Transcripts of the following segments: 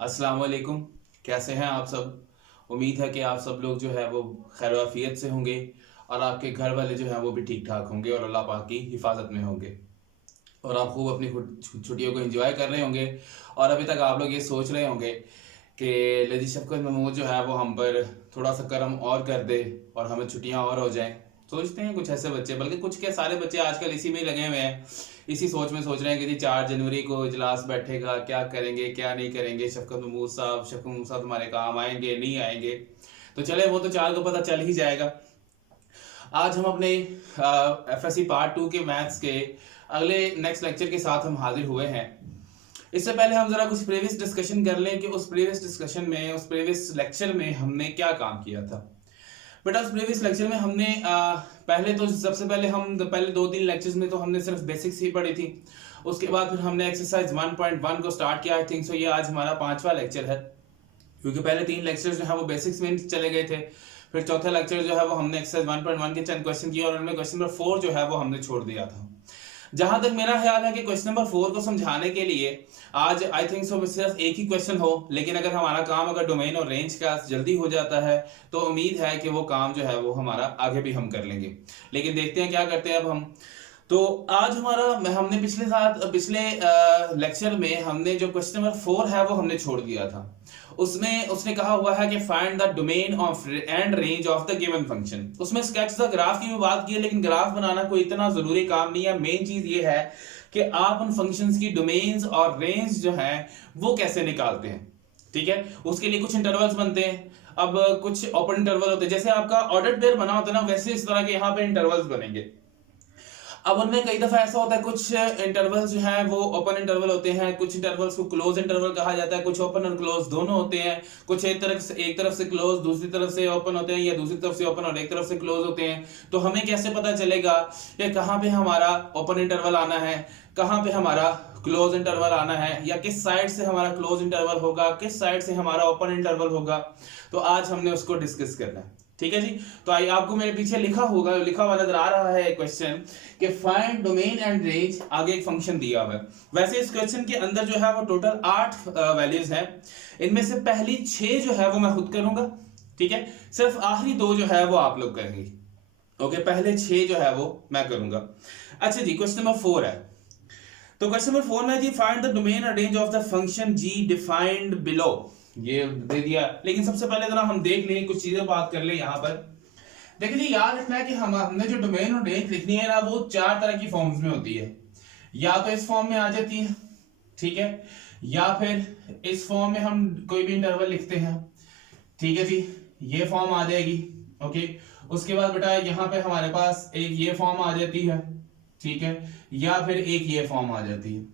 अस्सलाम वालेकुम। कैसे हैं आप सब? उम्मीद है कि आप सब लोग जो है वो खैर आफियत से होंगे और आपके घर वाले जो है वो भी ठीक ठाक होंगे और अल्लाह पाक की हिफाजत में होंगे और आप खूब अपनी छुट्टियों को एंजॉय कर रहे होंगे। और अभी तक आप लोग ये सोच रहे होंगे कि लजी शफ़क़त महमूद जो है वो हम पर थोड़ा सा करम और कर दे और हमें छुट्टियां और हो जाएं। सोचते हैं कुछ ऐसे बच्चे, बल्कि कुछ क्या सारे बच्चे आजकल इसी में लगे हुए हैं, इसी सोच में सोच रहे हैं कि जी 4 जनवरी को इजलास बैठेगा, क्या करेंगे क्या नहीं करेंगे, शफ़क़त महमूद साहब हमारे काम आएंगे नहीं आएंगे। तो चले, वो तो 4 को पता चल ही जाएगा। आज हम अपने FSC पार्ट 2 के मैथ्स के अगले नेक्स्ट लेक्चर के साथ हम हाजिर हुए हैं। इससे पहले हम जरा कुछ प्रीवियस डिस्कशन कर लें कि उस प्रीवियस डिस्कशन में, उस प्रीवियस लेक्चर में हमने क्या काम किया था। बेटा उस प्रीवियस लेक्चर में हमने पहले तो सबसे पहले हम पहले 2-3 लेक्चर्स में तो हमने सिर्फ बेसिक्स ही पढ़ी थी। उसके बाद फिर हमने एक्सरसाइज 1.1 को स्टार्ट किया। आई थिंक सो ये आज हमारा 5वां लेक्चर है, क्योंकि पहले 3 लेक्चर्स जो है वो बेसिक्स में चले गए थे। फिर चौथा लेक्चर जो है वो हमने एक्सरसाइज 1.1 के चंद क्वेश्चन किए और उनमें क्वेश्चन नंबर 4 जो है वो हमने छोड़ दिया था। जहां तक मेरा ख्याल है कि क्वेश्चन नंबर 4 को समझाने के लिए आज आई थिंक सो सिर्फ एक ही क्वेश्चन हो, लेकिन अगर हमारा काम अगर डोमेन और रेंज का जल्दी हो जाता है तो उम्मीद है कि वो काम जो है वो हमारा आगे भी हम कर लेंगे। लेकिन देखते हैं क्या करते हैं अब हम। तो आज हमारा हमने पिछले लेक्चर में हमने जो क्वेश्चन नंबर 4 है वो हमने छोड़ दिया था। उसमें उसने कहा हुआ है कि find the domain of and range of the given function. उसमें स्केच द ग्राफ की भी बात की है, लेकिन ग्राफ बनाना कोई इतना जरूरी काम नहीं है। मेन चीज ये है कि आप उन फंक्शंस की डोमेन्स और रेंज जो है वो कैसे निकालते हैं। ठीक है, उसके लिए कुछ इंटरवल्स बनते हैं। अब कुछ ओपन इंटरवल होते हैं, जैसे आपका ऑर्डर्ड पेयर बना होता है ना, वैसे इस तरह के यहाँ पे इंटरवल्स बनेंगे। अब उनमें कई दफा ऐसा होता है, कुछ इंटरवल्स जो हैं वो ओपन इंटरवल होते हैं, कुछ इंटरवल्स को क्लोज इंटरवल कहा जाता है, कुछ ओपन और क्लोज दोनों होते हैं। कुछ एक तरफ से क्लोज दूसरी तरफ से ओपन होते हैं, या दूसरी तरफ से ओपन और एक तरफ से क्लोज होते हैं। तो हमें कैसे पता चलेगा कि कहाँ पे हमारा ओपन इंटरवल आना है, कहाँ पे हमारा क्लोज इंटरवल आना है, या किस साइड से हमारा क्लोज इंटरवल होगा, किस साइड से हमारा ओपन इंटरवल होगा। तो आज हमने उसको डिस्कस करना है। ठीक है जी। तो आइए, आपको मेरे पीछे लिखा हुआ नजर आ रहा है क्वेश्चन कि फाइंड डोमेन एंड रेंज, आगे एक फंक्शन दिया हुआ है। वैसे इस क्वेश्चन के अंदर जो है वो टोटल 8 वैल्यूज हैं। इनमें से पहली 6 जो है वो मैं खुद करूंगा, ठीक है। सिर्फ आखिरी 2 जो है वो आप लोग करेंगे। ओके, पहले 6 जो है वो मैं करूंगा। अच्छा जी, क्वेश्चन नंबर 4 है। तो क्वेश्चन नंबर 4 में जी find the domain and range of the function g defined below, ये दे दिया। लेकिन सबसे पहले जरा हम देख लें, कुछ चीजें बात कर ले यहाँ पर। देखिए जी, याद रखना है कि हमने जो डोमेन और रेंज लिखनी है ना, वो 4 तरह की फॉर्म्स में होती है। या तो इस फॉर्म में आ जाती है, ठीक है, या फिर इस फॉर्म में हम कोई भी इंटरवल लिखते हैं, ठीक है जी, ये फॉर्म आ जाएगी। ओके, उसके बाद बेटा यहाँ पे हमारे पास एक ये फॉर्म आ जाती है, ठीक है, या फिर एक ये फॉर्म आ जाती है।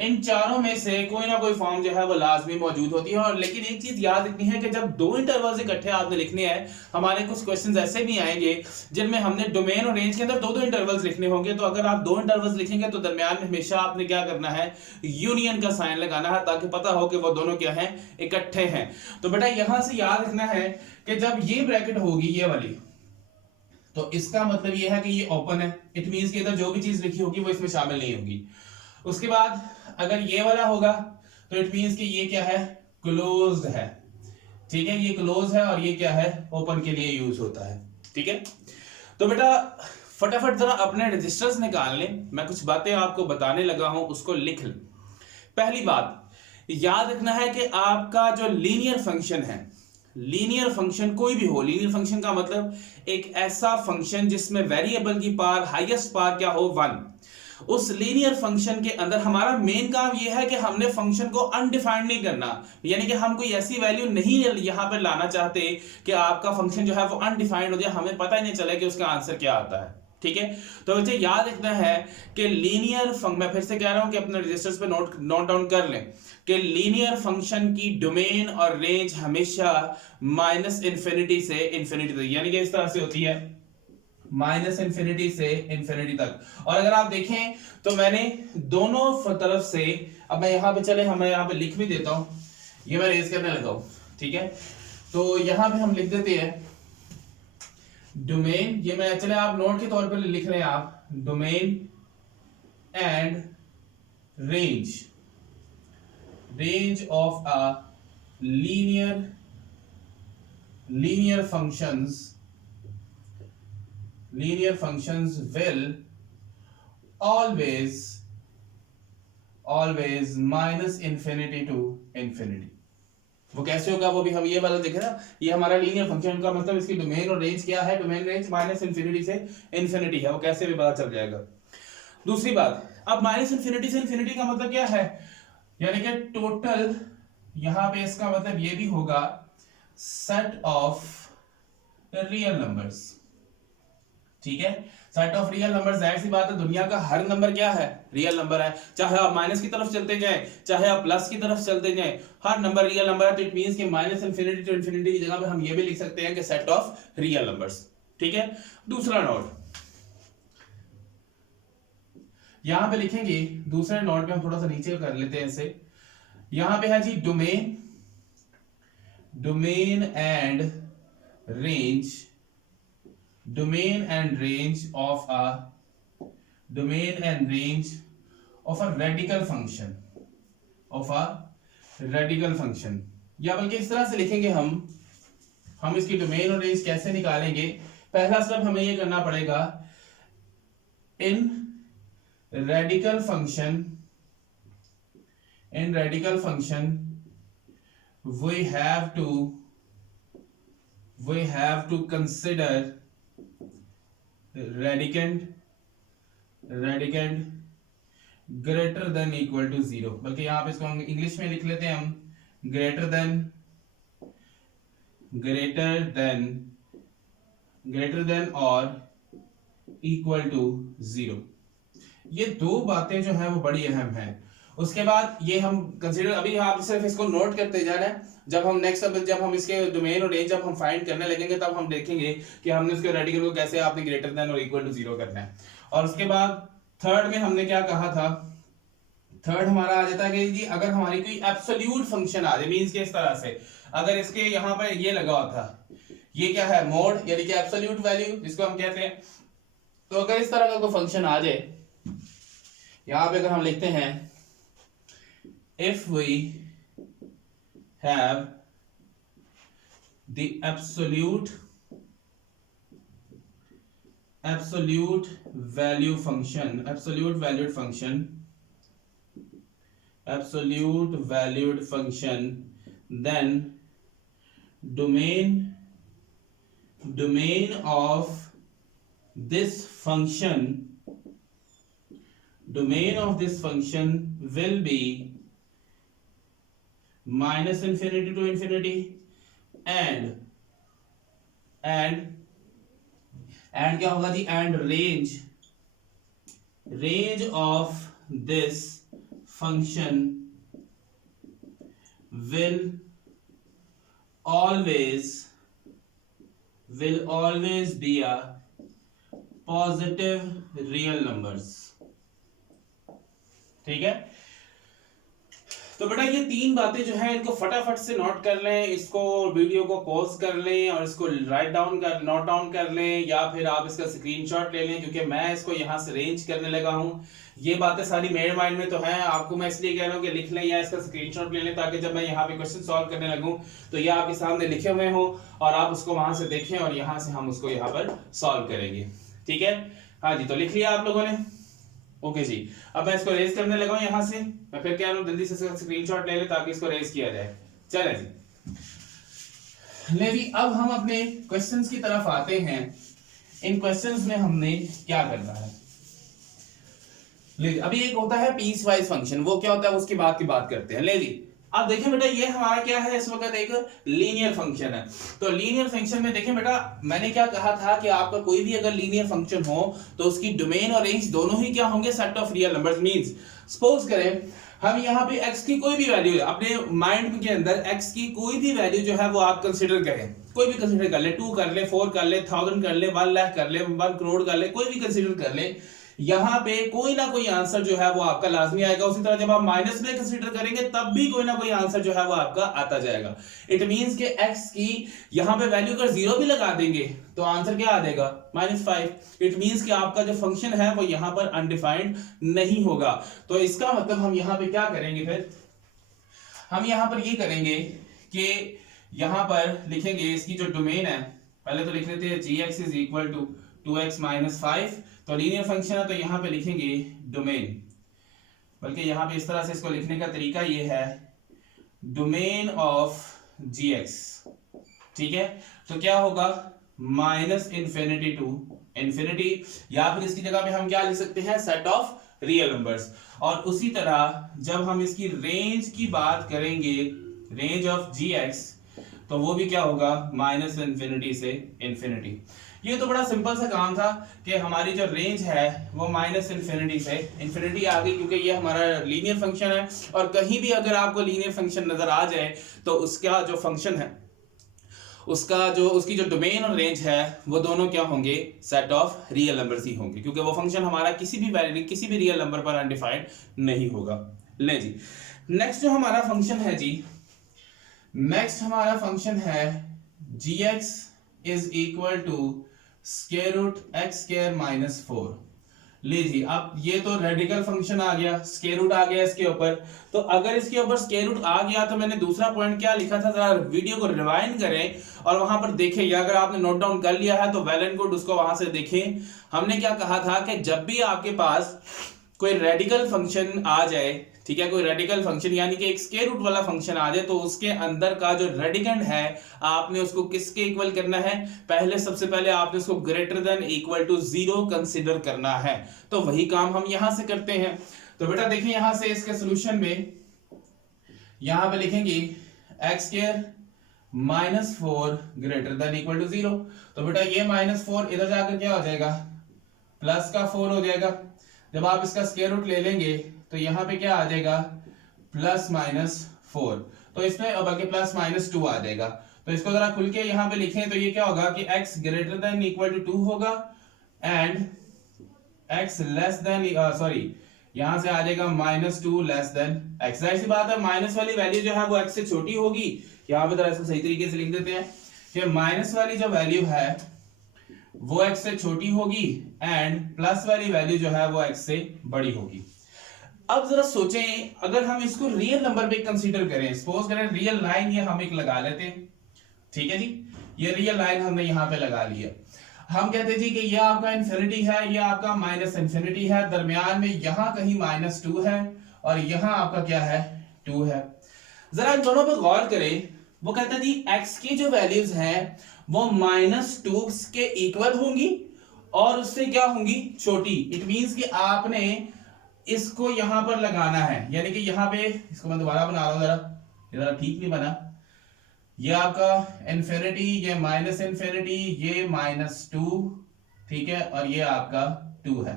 इन चारों में से कोई ना कोई फॉर्म जो है वो लाजमी मौजूद होती है। और लेकिन एक चीज याद रखनी है कि जब 2 इंटरवल्स इकट्ठे आपने लिखने हैं, हमारे कुछ क्वेश्चंस ऐसे भी आएंगे जिनमें हमने डोमेन और रेंज के अंदर 2-2 इंटरवल्स लिखने होंगे। तो अगर आप 2 इंटरवल्स लिखेंगे तो दरमियान में हमेशा आपने क्या करना है, यूनियन का साइन लगाना है, ताकि पता हो कि वो दोनों क्या है, इकट्ठे हैं। तो बेटा यहां से याद रखना है कि जब ये ब्रैकेट होगी ये वाली, तो इसका मतलब ये है कि ये ओपन है। इट मींस कि इधर जो भी चीज लिखी होगी वो इसमें शामिल नहीं होगी। उसके बाद अगर ये वाला होगा तो इट मींस कि ये क्या है, क्लोज्ड है। ठीक है, ये क्लोज है और ये क्या है, ओपन के लिए यूज होता है। ठीक है, तो बेटा फटाफट जरा अपने रजिस्टर्स निकाल लें। मैं कुछ बातें आपको बताने लगा हूं, उसको लिख लें। पहली बात याद रखना है कि आपका जो लीनियर फंक्शन है, लीनियर फंक्शन कोई भी हो, लीनियर फंक्शन का मतलब एक ऐसा फंक्शन जिसमें वेरिएबल की पावर, हाईएस्ट पावर क्या हो, 1। उस लीनियर फंक्शन के अंदर हमारा मेन काम यह है कि हमने फंक्शन को अनडिफाइंड नहीं करना, यानी कि हम कोई ऐसी वैल्यू नहीं यहां पर लाना चाहते कि आपका फंक्शन जो है वो अनडिफाइंड हो जाए, हमें पता ही नहीं चले कि उसका आंसर क्या आता है। ठीक है, तो मुझे याद रखना है कि लीनियर फंक्शन, मैं फिर से कह रहा हूं कि अपने रजिस्टर्स पे नोट डाउन कर लें कि लीनियर फंक्शन की डोमेन और रेंज हमेशा -इंफिनिटी से इंफिनिटी तक, यानी कि इस तरह से होती है, -इंफिनिटी से इंफिनिटी तक। और अगर आप देखें तो मैंने दोनों तरफ से, अब मैं यहां पे चले, मैं यहां पे लिख भी देता हूं, ये मैं रेज करने लगा हूं। ठीक है, तो यहां पे हम लिख देते हैं डोमेन, ये मैं चले आप नोट के तौर पर लिख रहे हैं आप, domain and range of a linear functions will always minus infinity to infinity। वो कैसे होगा वो भी हम ये वाला देखे ना, ये हमारा लीनियर फंक्शन का मतलब इसकी डोमेन और रेंज क्या है, डोमेन रेंज माइनस इन्फिनिटी से इन्फिनिटी है, वो कैसे भी पता चल जाएगा। दूसरी बात, अब माइनस इन्फिनिटी से इन्फिनिटी का मतलब क्या है, यानी कि टोटल, यहां पे इसका मतलब ये भी होगा सेट ऑफ रियल नंबर्स, ठीक है। सेट ऑफ रियल नंबर, जाहिर सी बात है दुनिया का हर नंबर क्या है, रियल नंबर है, चाहे आप माइनस की तरफ चलते जाएं चाहे आप प्लस की तरफ चलते जाएं, हर नंबर रियल नंबर है। तो इट मींस कि माइनस इन्फिनिटी टू इन्फिनिटी की जगह पे हम ये भी लिख सकते हैं कि सेट ऑफ रियल नंबर्स, ठीक है। दूसरा नोट यहां पे लिखेंगे, दूसरे नोट पे हम थोड़ा सा नीचे कर लेते हैं इसे, यहां पे है जी domain and range, domain and range of a radical function, या बल्कि इस तरह से लिखेंगे हम इसकी डोमेन और रेंज कैसे निकालेंगे। पहला स्टेप हमें ये करना पड़ेगा, इन radical function we have to consider radicand greater than equal to 0, बल्कि यहां पे इसको हम इंग्लिश में लिख लेते हैं हम, greater than or equal to 0। ये दो बातें जो है वो बड़ी अहम है। उसके बाद ये हम कंसीडर, अभी आप सिर्फ इसको नोट करते जाना है, जब हम इसके डोमेन और रेंज जब हम फाइंड करने लगेंगे तब हम देखेंगे कि हमने उसके रेडिकल को कैसे आपने ग्रेटर देन और इक्वल टू 0 करना है। और उसके बाद थर्ड में हमने क्या कहा था, थर्ड हमारा आ जाता है कि जी अगर हमारी कोई एब्सोल्यूट फंक्शन आ जाए, मींस के इस तरह से अगर इसके यहां पर ये लगा होता, ये क्या है मोड, यानी कि एब्सोल्यूट वैल्यू जिसको हम कहते हैं। तो अगर इस तरह का कोई फंक्शन आ जाए, यहां पे अगर हम लिखते हैं if we have the absolute valued function, then domain of this function will be minus infinity to infinity and क्या होगा जी, and range of this function will always be a positive real numbers, ठीक है। तो बेटा ये तीन बातें जो है इनको फटाफट से नोट कर लें, इसको वीडियो को पॉज कर लें और इसको नोट डाउन कर लें, या फिर आप इसका स्क्रीनशॉट ले लें, क्योंकि मैं इसको यहां से अरेंज करने लगा हूं। ये बातें सारी मेरे माइंड में तो हैं, आपको मैं इसलिए कह रहा हूं कि लिख लें या इसका स्क्रीनशॉट ले लें, ताकि जब मैं यहाँ पे क्वेश्चन सॉल्व करने लगूं तो ये आपके सामने लिखे हुए हो और आप उसको वहां से देखें और यहाँ से हम उसको यहाँ पर सॉल्व करेंगे, ठीक है। हाँ जी, तो लिख लिया आप लोगों ने, ओके जी। अब मैं इसको रेज करने लगा हूं यहां से, मैं फिर कह रहा हूं जल्दी से स्क्रीनशॉट ले ले ताकि इसको रेज किया जाए। चले जी, ले जी, अब हम अपने क्वेश्चंस की तरफ आते हैं। इन क्वेश्चंस में हमने क्या करना है, ले अभी एक होता है पीस वाइज फंक्शन, वो क्या होता है उसकी बात करते हैं। ले जी, अब देखें बेटा ये हमारा क्या है इस वक्त, एक लीनियर फंक्शन है। तो लीनियर फंक्शन में देखें बेटा, मैंने क्या कहा था कि आपका कोई भी अगर लीनियर फंक्शन हो तो उसकी डोमेन और रेंज दोनों ही क्या होंगे, set of real numbers. Means suppose करें हम यहाँ पे x की कोई भी वैल्यू, अपने माइंड के अंदर x की कोई भी वैल्यू जो है वो आप कंसीडर करें, कोई भी कंसीडर कर ले, 2 कर ले, 4 कर ले, 1000 कर ले, 1 लाख कर ले, 1 करोड़ कर ले, कोई भी कंसीडर कर ले, यहां पे कोई ना कोई आंसर जो है वो आपका लाजमी आएगा। उसी तरह जब आप माइनस में कंसीडर करेंगे तब भी कोई ना कोई आंसर जो है वो आपका आता जाएगा। इट मींस के x की यहां पे वैल्यू अगर 0 भी लगा देंगे तो आंसर क्या आ जाएगा, -5। इट मींस कि आपका जो फंक्शन है वो यहां पर अनडिफाइंड नहीं होगा। तो इसका मतलब हम यहां पे क्या करेंगे, फिर हम यहां पर ये करेंगे कि यहां पर लिखेंगे इसकी जो डोमेन है, पहले तो लिख लेते हैं gx is equal to 2x minus 5, तो लीनियर फंक्शन है तो यहां पे लिखेंगे डोमेन, बल्कि यहां पे इस तरह से इसको लिखने का तरीका ये है डोमेन ऑफ gx, ठीक है। तो क्या होगा माइनस इन्फिनिटी टू इन्फिनिटी, या फिर इसकी जगह पे हम क्या लिख सकते हैं सेट ऑफ रियल नंबर्स। और उसी तरह जब हम इसकी रेंज की बात करेंगे, रेंज ऑफ gx, तो वो भी क्या होगा माइनस इन्फिनिटी से इन्फिनिटी। ये तो बड़ा सिंपल सा काम था कि हमारी जो रेंज है वो माइनस इन्फिनिटी से इन्फिनिटी आ गई, क्योंकि ये हमारा लीनियर फंक्शन है और कहीं भी अगर आपको लीनियर फंक्शन नजर आ जाए तो उसका जो फंक्शन है उसकी जो डोमेन और रेंज है वो दोनों क्या होंगे सेट ऑफ रियल नंबर्स ही होंगे, क्योंकि वो फंक्शन हमारा किसी भी रियल नंबर पर अनडिफाइंड नहीं होगा। ले जी, नेक्स्ट जो हमारा फंक्शन है जी, नेक्स्ट हमारा फंक्शन है gx is equal to square root x square minus 4। ले जी, अब ये तो रेडिकल फंक्शन आ गया, स्क्वायर रूट आ गया इसके ऊपर। तो अगर इसके ऊपर स्क्वायर रूट आ गया तो मैंने दूसरा पॉइंट क्या लिखा था, जरा वीडियो को रिवाइंड करें और वहां पर देखें, या अगर आपने नोट डाउन कर लिया है तो वेल एंड गुड, उसको वहां से देखें। हमने क्या कहा था कि जब भी आपके पास कोई रेडिकल फंक्शन आ जाए, ठीक है, कोई रेडिकल फंक्शन यानी कि एक स्क्वायर रूट वाला फंक्शन आ जाए, तो उसके अंदर का जो रेडिकेंड है आपने उसको किसके इक्वल करना है, सबसे पहले आपने उसको greater than equal to 0 consider करना है। तो वही काम हम यहां से करते हैं। तो बेटा देखिए यहां से इसके सॉल्यूशन में यहां पे लिखेंगे x square minus 4 greater than equal to 0। तो बेटा ये माइनस 4 इधर जाकर क्या हो जाएगा प्लस का 4 हो जाएगा। जब आप इसका स्क्वायर रूट ले लेंगे तो यहाँ पे क्या आ जाएगा प्लस माइनस 4, तो इसमें बल्कि प्लस माइनस 2 आ जाएगा। तो इसको जरा खुल के यहाँ पे लिखें तो ये क्या होगा कि x greater than equal to 2 होगा एंड x लेस देन यहां से आ जाएगा माइनस 2 लेस देन x। जाहिर सी बात है माइनस वाली वैल्यू जो है वो x से छोटी होगी। यहाँ पे जरा इसको सही तरीके से लिख देते हैं कि माइनस वाली जो वैल्यू है वो x से छोटी होगी एंड प्लस वाली वैल्यू जो है वो x से बड़ी होगी। अब जरा सोचें, अगर हम इसको रियल नंबर पे कंसीडर करें, सपोज करें रियल लाइन ये हम एक लगा लेते हैं, ठीक है जी, ये रियल लाइन हमने यहाँ पे लगा लिया। हम कहते जी कि ये आपका इन्फिनिटी है, ये आपका माइनस इन्फिनिटी है, दरमियान में यहाँ कहीं माइनस 2 है और यहाँ आपका क्या है 2 है। जरा इन दोनों पे गौर करें, वो कहता है जी x की जो वैल्यूज हैं वो माइनस 2 के इक्वल होंगी और उससे क्या होंगी छोटी। इट मींस कि आपने इसको यहां पर लगाना है, यानी कि यहां पे इसको मैं दोबारा बना रहा हूं, जरा ठीक नहीं बना। ये आपका इन्फिनिटी, ये माइनस इन्फिनिटी, ये माइनस 2, ठीक है, और ये आपका 2 है।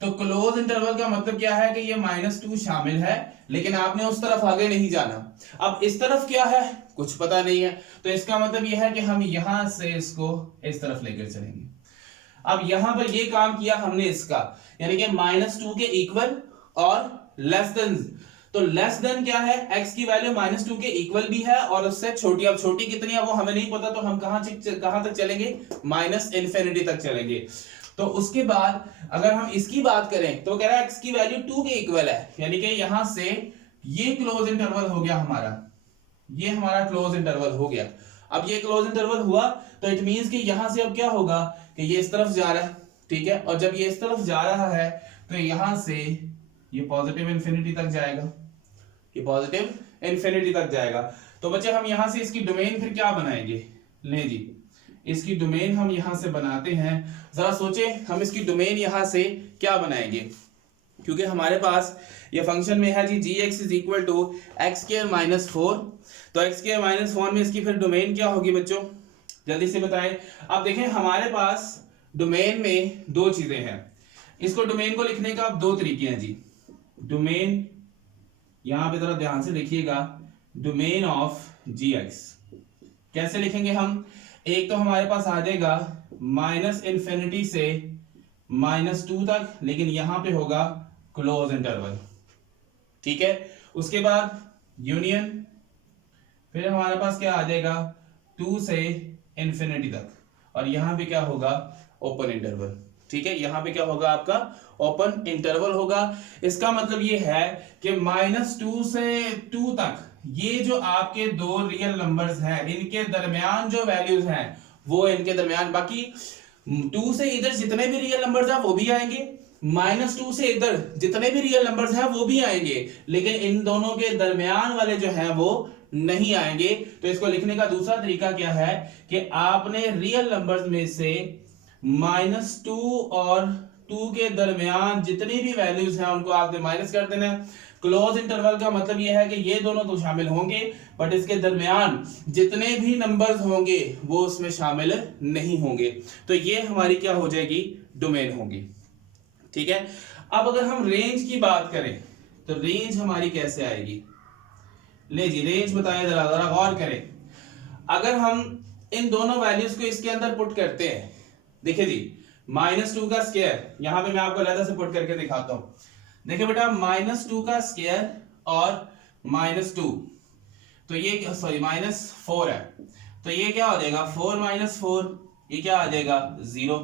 तो क्लोज इंटरवल का मतलब क्या है कि ये माइनस 2 शामिल है, लेकिन आपने उस तरफ आगे नहीं जाना। अब इस तरफ क्या है कुछ पता नहीं है, तो इसका मतलब यह है कि हम यहां से इसको इस तरफ लेकर चलेंगे। अब यहां पर ये काम किया हमने इसका, यानी कि माइनस 2 के इक्वल और लेस देन। तो लेस देन क्या है, x की वैल्यू माइनस 2 के इक्वल भी है और उससे छोटी। अब छोटी कितनी है वो हमें नहीं पता, तो हम कहां तक चलेंगे, माइनस इन्फिनिटी तक चलेंगे। तो उसके बाद अगर हम इसकी बात करें तो कह रहा है x की वैल्यू 2 के इक्वल है, यानी कि यहां से ये क्लोज इंटरवल हो गया हमारा, ये हमारा क्लोज इंटरवल हो गया। अब ये क्लोज इंटरवल हुआ तो इट मींस कि यहां से अब क्या होगा कि ये इस तरफ जा रहा है, ठीक है, और जब ये इस तरफ जा रहा है तो यहां से ये पॉजिटिव इन्फिनिटी तक जाएगा, ये पॉजिटिव इन्फिनिटी तक जाएगा। तो बच्चे हम यहां से इसकी डोमेन फिर क्या बनाएंगे, ले जी इसकी डोमेन हम यहां से बनाते हैं। जरा सोचें हम इसकी डोमेन यहां से क्या बनाएंगे, क्योंकि हमारे पास ये फंक्शन में है जी gx is equal to x square minus 4। तो एक्स स्क्वायर माइनस 4 में इसकी फिर डोमेन क्या होगी बच्चों, जल्दी से बताएं। अब देखें हमारे पास डोमेन में दो चीजें हैं, इसको डोमेन को लिखने का अब दो तरीके हैं जी। डोमेन यहां पे जरा ध्यान से देखिएगा, डोमेन ऑफ gx कैसे लिखेंगे हम। एक तो हमारे पास आ जाएगा माइनस इन्फिनिटी से माइनस 2 तक, लेकिन यहां पे होगा क्लोज इंटरवल, ठीक है। उसके बाद यूनियन, फिर हमारे पास क्या आ जाएगा 2 से इन्फिनिटी तक, और यहां पे क्या होगा ओपन इंटरवल, ठीक है। यहां पे क्या होगा आपका ओपन इंटरवल होगा। इसका मतलब ये है कि माइनस 2 से 2 तक ये जो आपके दो रियल नंबर्स हैं इनके दरमियान जो वैल्यूज हैं वो इनके दरमियान, बाकी 2 से इधर जितने भी रियल नंबर्स हैं वो भी आएंगे, -2 से इधर जितने भी रियल नंबर्स हैं वो भी आएंगे, लेकिन इन दोनों के दरमियान वाले जो हैं वो नहीं आएंगे। तो इसको लिखने का दूसरा तरीका क्या है कि आपने रियल नंबर्स में से -2 और 2 के दरमियान जितनी भी वैल्यूज हैं उनको आपने माइनस कर देना है। क्लोज इंटरवल का मतलब यह है कि ये दोनों तो शामिल होंगे बट इसके दरमियान जितने भी नंबर्स होंगे वो उसमें शामिल नहीं होंगे। तो ये हमारी क्या हो जाएगी, डोमेन होगी। ठीक है, अब अगर हम रेंज की बात करें तो रेंज हमारी कैसे आएगी, ले जी रेंज बताएं, जरा जरा गौर करें। अगर हम इन दोनों वैल्यूज को इसके अंदर पुट करते हैं, देखिए जी -2 का स्क्वायर, यहां पे मैं आपको अलग से पुट करके दिखाता हूं। देखिए बेटा -2 का स्क्वायर और -2, तो ये सॉरी -4 है, तो ये क्या हो जाएगा 4 - 4, ये क्या आ जाएगा 0।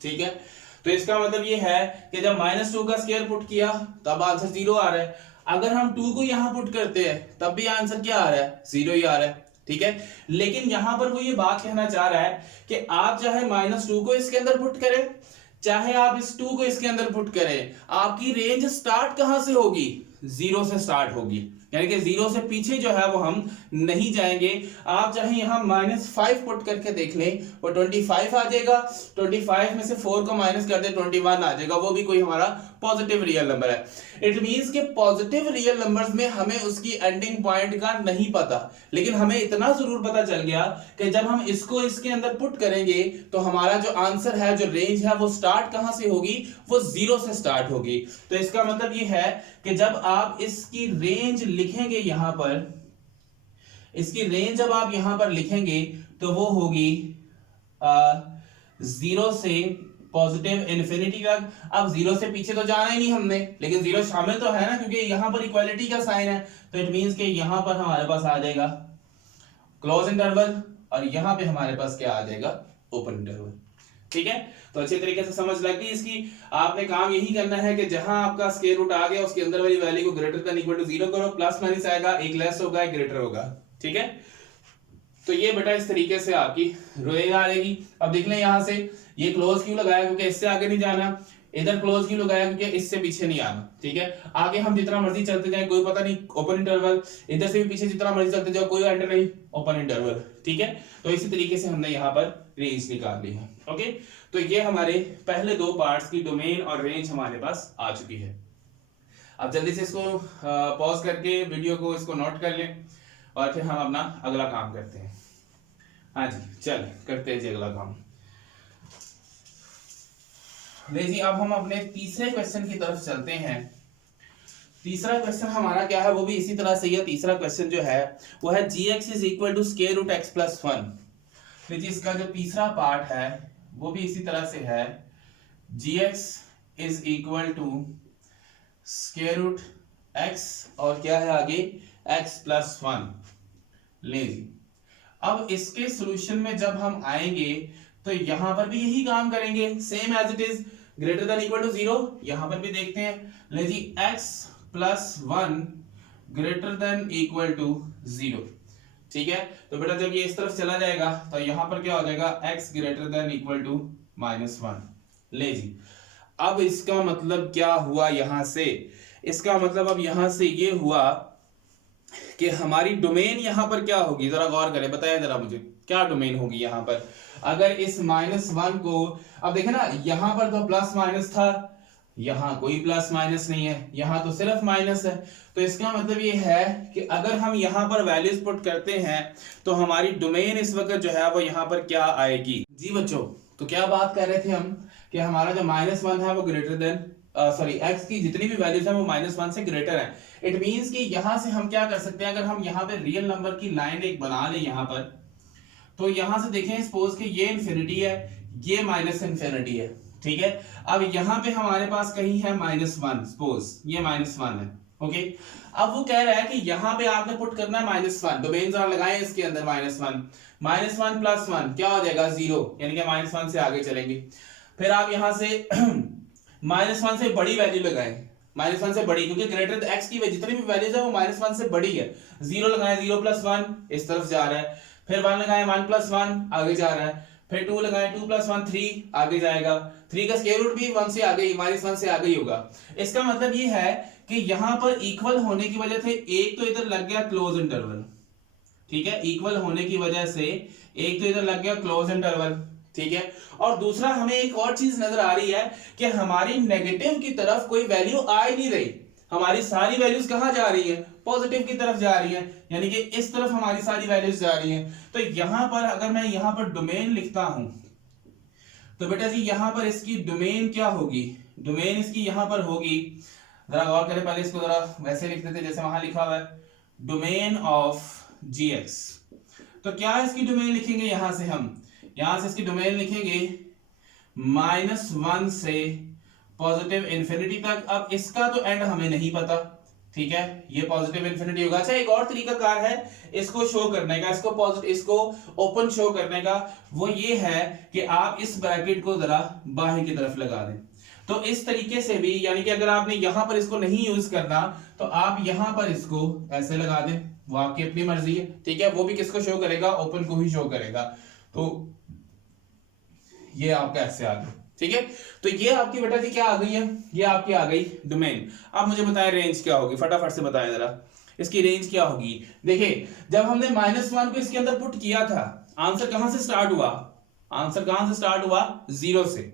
ठीक है, तो इसका मतलब ये है कि जब -2 का स्क्वायर पुट किया तब आंसर 0 आ रहा है, अगर हम 2 को यहां पुट करते हैं तब भी आंसर क्या आ रहा है, 0 ही आ रहा है। ठीक है, लेकिन यहां पर वो ये बात कहना चाह रहा है कि आप चाहे -2 को इसके अंदर पुट करें चाहे आप इस 2 को इसके अंदर पुट करें, आपकी रेंज स्टार्ट कहां से होगी, 0 से स्टार्ट होगी, यानी कि 0 से पीछे जो है वो हम नहीं जाएंगे। आप चाहे यहां -5 पुट करके देख लें वो 25 आ जाएगा, 25 में से 4 को माइनस कर दे 21 आ जाएगा, वो भी कोई हमारा पॉजिटिव रियल नंबर है। इट मींस के पॉजिटिव रियल नंबर्स में हमें उसकी एंडिंग पॉइंट का नहीं पता, लेकिन हमें इतना जरूर पता चल गया कि जब हम इसको इसके अंदर पुट करेंगे तो हमारा जो आंसर है, जो रेंज है, वो स्टार्ट कहां से होगी, वो 0 से स्टार्ट होगी। तो इसका मतलब ये है कि जब आप इसकी रेंज लिखेंगे यहां पर, इसकी रेंज जब आप यहां पर लिखेंगे तो वो होगी 0 से पॉजिटिव इन्फिनिटी तक। अब 0 से पीछे तो जाना ही नहीं हमने, लेकिन 0 शामिल तो है ना, क्योंकि यहां पर इक्वालिटी का साइन है, तो इट मींस कि यहां पर हमारे पास आ जाएगा क्लोज इंटरवल और यहां पे हमारे पास क्या आ जाएगा, ओपन इंटरवल। ठीक है, तो अच्छे तरीके से समझ लग गई इसकी। आपने काम यही करना है कि जहां आपका स्क्वायर रूट आ गया उसके अंदर वाली वैल्यू को ग्रेटर देन इक्वल टू 0 करो, प्लस माइनस आएगा, एक लेस होगा एक ग्रेटर होगा। ठीक है, तो ये बेटा इस तरीके से आपकी रेंज आ जाएगी। अब देख लें यहां से ये क्लोज क्यों लगाया, क्योंकि इससे आगे नहीं जाना, इधर क्लोज क्यों लगाया, क्योंकि इससे पीछे नहीं आना। ठीक है, आगे हम जितना मर्जी चलते जाए कोई पता नहीं, ओपन इंटरवल, इधर से भी पीछे जितना मर्जी चलते जाओ कोई एंटर नहीं, ओपन इंटरवल। ठीक है, तो इसी तरीके से हमने यहाँ पर रेंज निकाल ली है। ओके, तो ये हमारे पहले दो पार्ट्स की डोमेन और रेंज हमारे पास आ चुकी है। अब जल्दी से इसको पॉज करके वीडियो को इसको नोट कर लें और फिर हम अपना अगला काम करते हैं। हाँ जी, चल करते हैं जी अगला काम। ले जी, अब हम अपने तीसरे क्वेश्चन की तरफ चलते हैं। तीसरा क्वेश्चन हमारा क्या है, वो भी इसी तरह से ही है। तीसरा क्वेश्चन जो है वो है gx is equal to square root x plus 1। देखिए इसका जो तीसरा पार्ट है वो भी इसी तरह से है, gx is equal to square root x और क्या है आगे x प्लस 1। ले जी, अब इसके सॉल्यूशन में जब हम आएंगे तो यहां पर भी यही काम करेंगे, same as it is, greater than equal to 0। यहां पर भी देखते हैं, ले जी x plus 1 greater than equal to 0। ठीक है, तो बेटा जब ये इस तरफ चला जाएगा तो यहां पर क्या हो जाएगा, x greater than equal to -1। ले जी, अब इसका मतलब क्या हुआ यहां से, इसका मतलब अब यहां से ये हुआ कि हमारी डोमेन यहां पर क्या होगी, जरा गौर करें, बताएं जरा मुझे क्या डोमेन होगी यहां पर। अगर इस -1 को, अब देखें ना यहां पर तो प्लस माइनस था, यहां कोई प्लस माइनस नहीं है, यहां तो सिर्फ माइनस है, तो इसका मतलब ये है कि अगर हम यहां पर वैल्यूज पुट करते हैं तो हमारी डोमेन इस वक्त जो है वो यहां पर क्या आएगी। जी बच्चों, तो क्या बात कर रहे थे हम कि हमारा जो -1 है वो ग्रेटर देन x की जितनी भी वैल्यूज है वो -1 से ग्रेटर है। इट मींस कि यहां से हम क्या कर सकते हैं, अगर हम यहां पे रियल नंबर की लाइन एक बना ले यहां पर, तो यहां से देखें सपोज कि ये इंफिनिटी है, ये माइनस इंफिनिटी है। ठीक है, अब यहां पे हमारे पास कहीं है -1, सपोज ये -1 है। ओके, अब वो कह रहा है कि यहां पे आपने पुट करना है -1, डोमेन जरा लगाएं इसके अंदर, -1 प्लस 1 क्या हो जाएगा 0, यानी कि -1 से आगे चलेंगे। फिर आप यहां से -1 से बड़ी वैल्यू लगाएं, -1 से बड़ी, क्योंकि ग्रेटर x की जितनी भी वैल्यूज है वो -1 से बड़ी है। 0 लगाएं, 0 + 1 इस तरफ जा रहा है, फिर 1 लगाएं, 1 + 1 आगे जा रहा है, फिर 2 लगाएं, 2 + 1 3 आगे जाएगा, 3 का स्क्वायर रूट भी 1 से आगे, -1 से आगे ही होगा। इसका मतलब ये है कि यहां पर इक्वल होने की वजह से एक तो इधर लग गया क्लोज इंटरवल, ठीक है, इक्वल होने की वजह से एक तो इधर लग गया क्लोज इंटरवल, ठीक है, और दूसरा हमें एक और चीज नजर आ रही है कि हमारी नेगेटिव की तरफ कोई वैल्यू आ ही नहीं रही, हमारी सारी वैल्यूज कहां जा रही है, पॉजिटिव की तरफ जा रही है, यानी कि इस तरफ हमारी सारी वैल्यूज जा रही हैं। तो यहां पर अगर मैं यहां पर डोमेन लिखता हूं तो बेटा जी यहां पर इसकी डोमेन क्या होगी, डोमेन इसकी यहां पर होगी, जरा गौर करें, पहले इसको जरा वैसे लिख देते जैसे वहां लिखा हुआ है, डोमेन ऑफ gx। तो क्या इसकी डोमेन लिखेंगे, यहां से हम यहां से इसकी डोमेन लिखेंगे -1 से पॉजिटिव इंफिनिटी तक। अब इसका तो एंड हमें नहीं पता, ठीक है, ये पॉजिटिव इंफिनिटी होगा। अच्छा, एक और तरीका कार है इसको शो करने का, इसको पॉजिटिव, इसको ओपन शो करने का, वो ये है कि आप इस ब्रैकेट को जरा बाहर की तरफ लगा दें। तो इस तरीके से भी, यानी कि अगर आपने यहां पर इसको नहीं यूज करना तो आप यहां पर इसको ऐसे लगा दें, वो आपकी अपनी मर्जी है, ठीक है, वो भी किसको शो करेगा, ओपन को ही शो करेगा। तो ये आपका ऐसे आ गया, ठीक है। तो ये आपकी बेटा जी क्या आ गई है, ये आपकी आ गई डोमेन। अब मुझे बताएं रेंज क्या होगी, फटाफट से बताएं जरा, इसकी रेंज क्या होगी। देखिए जब हमने -1 को इसके अंदर पुट किया था, आंसर कहां से स्टार्ट हुआ, आंसर कहां से स्टार्ट हुआ, 0 से,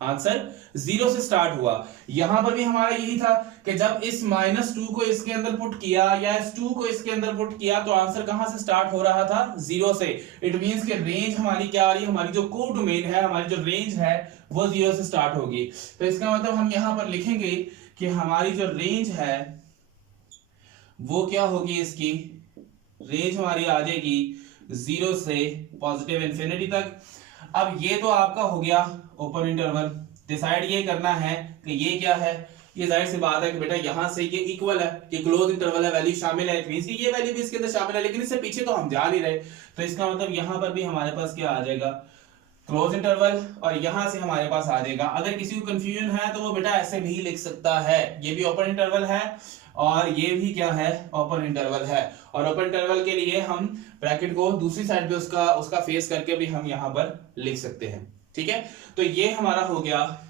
आंसर 0 से स्टार्ट हुआ। यहां पर भी हमारा यही था कि जब इस -2 को इसके अंदर पुट किया या इस 2 को इसके अंदर पुट किया तो आंसर कहां से स्टार्ट हो रहा था, 0 से। इट मींस कि रेंज हमारी क्या आ रही है, हमारी जो को डोमेन है, हमारी जो रेंज है वो 0 से स्टार्ट होगी। तो इसका मतलब हम यहां पर लिखेंगे कि हमारी जो रेंज है वो क्या होगी, इसकी रेंज हमारी आ जाएगी 0 से पॉजिटिव इंफिनिटी तक। अब ये तो आपका हो गया ओपन इंटरवल, डिसाइड ये करना है कि ये क्या है। ये जाहिर सी बात है कि बेटा यहां से ये इक्वल है, ये क्लोज इंटरवल है, वैल्यू शामिल है, मींस कि ये वैल्यू भी इसके अंदर शामिल है, लेकिन इससे पीछे तो हम जा नहीं रहे। तो इसका मतलब यहां पर भी हमारे पास क्या आ जाएगा, क्लोज इंटरवल, और यहां से हमारे पास आ जाएगा। अगर किसी को कंफ्यूजन है तो वो बेटा ऐसे भी लिख सकता है, ये भी ओपन इंटरवल है और ये भी क्या है, ओपन इंटरवल है। और ओपन इंटरवल के लिए हम ब्रैकेट को दूसरी साइड पे उसका फेस करके भी हम यहां पर लिख सकते हैं, ठीक है। तो ये हमारा हो गया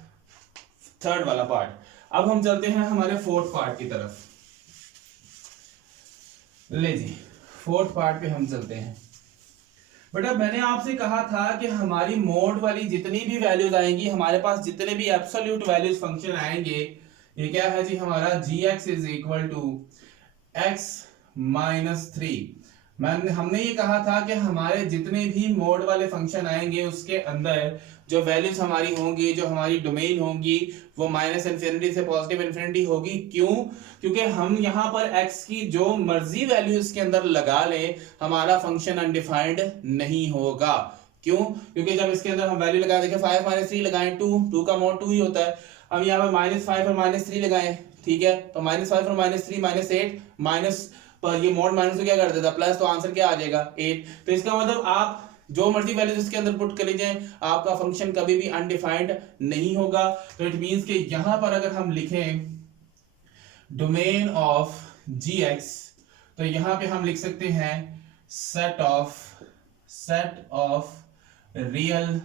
थर्ड वाला पार्ट। अब हम चलते हैं हमारे फोर्थ पार्ट की तरफ। ले जी, फोर्थ पार्ट पे हम चलते हैं। बेटा मैंने आपसे कहा था कि हमारी मोड वाली जितनी भी वैल्यूज आएंगी, हमारे पास जितने भी एब्सोल्यूट वैल्यूज फंक्शन आएंगे, ये क्या है जी हमारा gx = x - 3। हमने ये कहा था कि हमारे जितने भी मोड वाले फंक्शन आएंगे उसके अंदर जो वैल्यूज हमारी होंगी, जो हमारी डोमेन होंगी, वो -इंफिनिटी से पॉजिटिव इंफिनिटी होगी। क्यों? क्योंकि हम यहाँ पर x की जो मर्जी वैल्यू इसके अंदर लगा लें, हमारा फंक्शन अनडिफाइंड नहीं होगा। क्यों? क्योंकि जब इसके अंदर हम वैल्यू लगाए, देखिए 5 - 3 लगाएं, 2 का मोड 2 ही होता है। हम यहाँ पर -5 और -3 लगाएं, ठीक है, तो -5 और -3 -8 माइनस पर ये मोड माइनस तो क्या कर देता, प्लस, तो आंसर क्या आ जाएगा 8। तो इसका मतलब आप जो मर्जी वैल्यूज इसके अंदर पुट कर लीजिए, आपका फंक्शन कभी भी अनडिफाइंड नहीं होगा। तो इट मींस कि यहां पर अगर हम लिखें डोमेन ऑफ gx, तो यहां पे हम लिख सकते हैं सेट ऑफ रियल